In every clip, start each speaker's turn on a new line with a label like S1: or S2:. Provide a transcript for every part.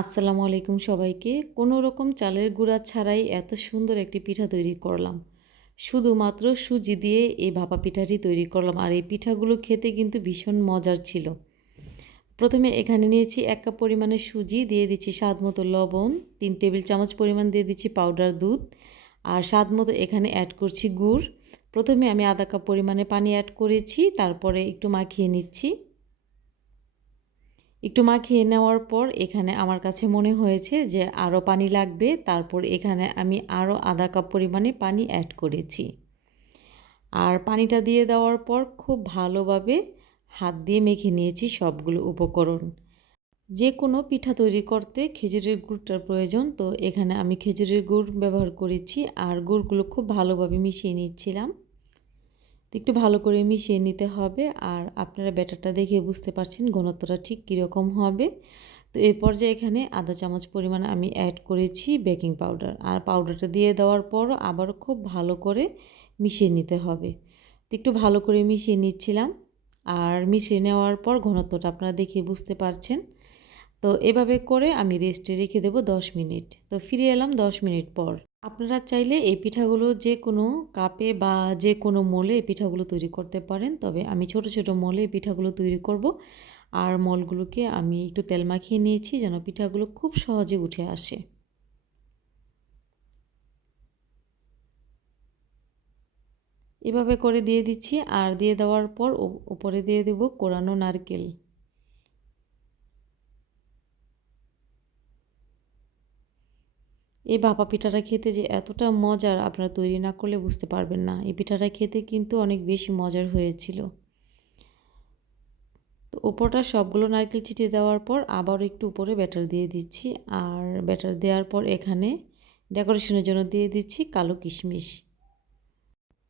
S1: আসসালামু আলাইকুম সবাইকে। কোনো রকম চালের গুঁড়া ছাড়াই এত সুন্দর একটি পিঠা তৈরি করলাম। শুধুমাত্র সুজি দিয়ে এই ভাপা পিঠাটি তৈরি করলাম আর এই পিঠাগুলো খেতে কিন্তু ভীষণ মজার ছিল। প্রথমে এখানে নিয়েছি এক কাপ পরিমাণে সুজি, দিয়ে দিচ্ছি স্বাদ মতো লবণ, তিন টেবিল চামচ পরিমাণ দিয়ে দিচ্ছি পাউডার দুধ আর স্বাদ মতো এখানে অ্যাড করছি গুড়। প্রথমে আমি আধা কাপ পরিমাণে পানি অ্যাড করেছি, তারপরে একটু মাখিয়ে নিচ্ছি। একটু মাখিয়ে নেওয়ার পর এখানে আমার কাছে মনে হয়েছে যে আরও পানি লাগবে। তারপর এখানে আমি আরও আধা কাপ পরিমাণে পানি অ্যাড করেছি। আর পানিটা দিয়ে দেওয়ার পর খুব ভালোভাবে হাত দিয়ে মেখে নিয়েছি সবগুলো উপকরণ। যে কোনো পিঠা তৈরি করতে খেজুরের গুড়টার প্রয়োজন, তো এখানে আমি খেজুরের গুড় ব্যবহার করেছি আর গুড়গুলো খুব ভালোভাবে মিশিয়ে নিচ্ছিলাম। একটু ভালো করে মিশিয়ে নিতে হবে আর আপনারা ব্যাটারটা দেখে বুঝতে পারছেন ঘনত্বটা ঠিক কীরকম হবে। তো এই পর্যায়ে এখানে আধা চামচ পরিমাণ আমি অ্যাড করেছি বেকিং পাউডার আর পাউডারটা দিয়ে দেওয়ার পর আবার খুব ভালো করে মিশিয়ে নিতে হবে। তো একটু ভালো করে মিশিয়ে নিচ্ছিলাম আর মিশিয়ে নেওয়ার পর ঘনত্বটা আপনারা দেখে বুঝতে পারছেন। তো এভাবে করে আমি রেস্টে রেখে দেবো দশ মিনিট। তো ফিরে এলাম দশ মিনিট পর। আপনারা চাইলে এই পিঠাগুলো যে কোনো কাপে বা যে কোনো মোলে এই পিঠাগুলো তৈরি করতে পারেন। তবে আমি ছোট ছোট মোলে এই পিঠাগুলো তৈরি করব। আর মলগুলোকে আমি একটু তেল মাখিয়ে নিয়েছি যেন পিঠাগুলো খুব সহজে উঠে আসে। এভাবে করে দিয়ে দিচ্ছি। আর দিয়ে দেওয়ার পর উপরে দিয়ে দেব কোরানো নারকেল। এই ভাপা পিঠাটা খেতে যে এতটা মজার আপনারা তৈরি না করলে বুঝতে পারবেন না। এই পিঠাটা খেতে কিন্তু অনেক বেশি মজার হয়েছিল। তো ওপরটা সবগুলো নারকেল ছিটিয়ে দেওয়ার পর আবারও একটু উপরে ব্যাটার দিয়ে দিচ্ছি। আর ব্যাটার দেওয়ার পর এখানে ডেকোরেশনের জন্য দিয়ে দিচ্ছি কালো কিশমিশ।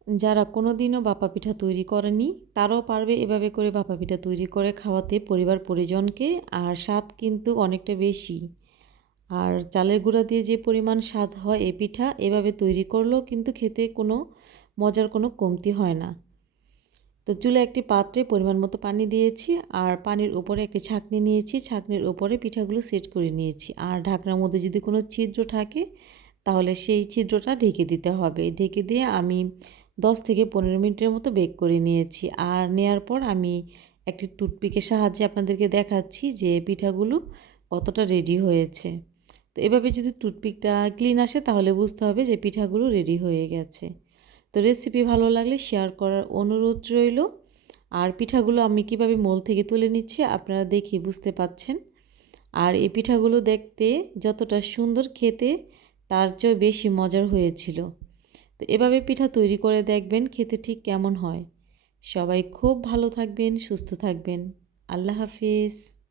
S1: যারা কোনো দিনও বাপা পিঠা তৈরি করেনি, তারাও পারবে এভাবে করে বাপা পিঠা তৈরি করে খাওয়াতে পরিবার পরিজনকে আর স্বাদ কিন্তু অনেকটা বেশি। আর চালের গুঁড়া দিয়ে যে পরিমাণ স্বাদ হয় এ পিঠা এভাবে তৈরি করলেও কিন্তু খেতে কোনো মজার কোনো কমতি হয় না। তো চুলে একটি পাত্রে পরিমাণ মতো পানি দিয়েছি আর পানির উপরে একটি ছাঁকনি নিয়েছি। ছাঁকনির উপরে পিঠাগুলো সেট করে নিয়েছি। আর ঢাকনার মধ্যে যদি কোনো ছিদ্র থাকে তাহলে সেই ছিদ্রটা ঢেকে দিতে হবে। ঢেকে দিয়ে আমি দশ থেকে পনেরো মিনিটের মতো বেক করে নিয়েছি। আর নেয়ার পর আমি একটি টুথপিকের সাহায্যে আপনাদেরকে দেখাচ্ছি যে পিঠাগুলো কতটা রেডি হয়েছে। তো এভাবে যদি টুথপিকটা ক্লিন আসে, তাহলে বুঝতে হবে যে পিঠাগুলো রেডি হয়ে গেছে। তো রেসিপি ভালো লাগলে শেয়ার করার অনুরোধ রইল। আর পিঠাগুলো আমি কীভাবে মোল থেকে তুলে নিচ্ছি, আপনারা দেখে বুঝতে পাচ্ছেন। আর এই পিঠাগুলো দেখতে যতটা সুন্দর খেতে, তার চেয়েও বেশি মজার হয়েছিল। তো এভাবে পিঠা তৈরি করে দেখবেন খেতে ঠিক কেমন হয়। সবাই খুব ভালো থাকবেন, সুস্থ থাকবেন। আল্লাহ হাফিজ।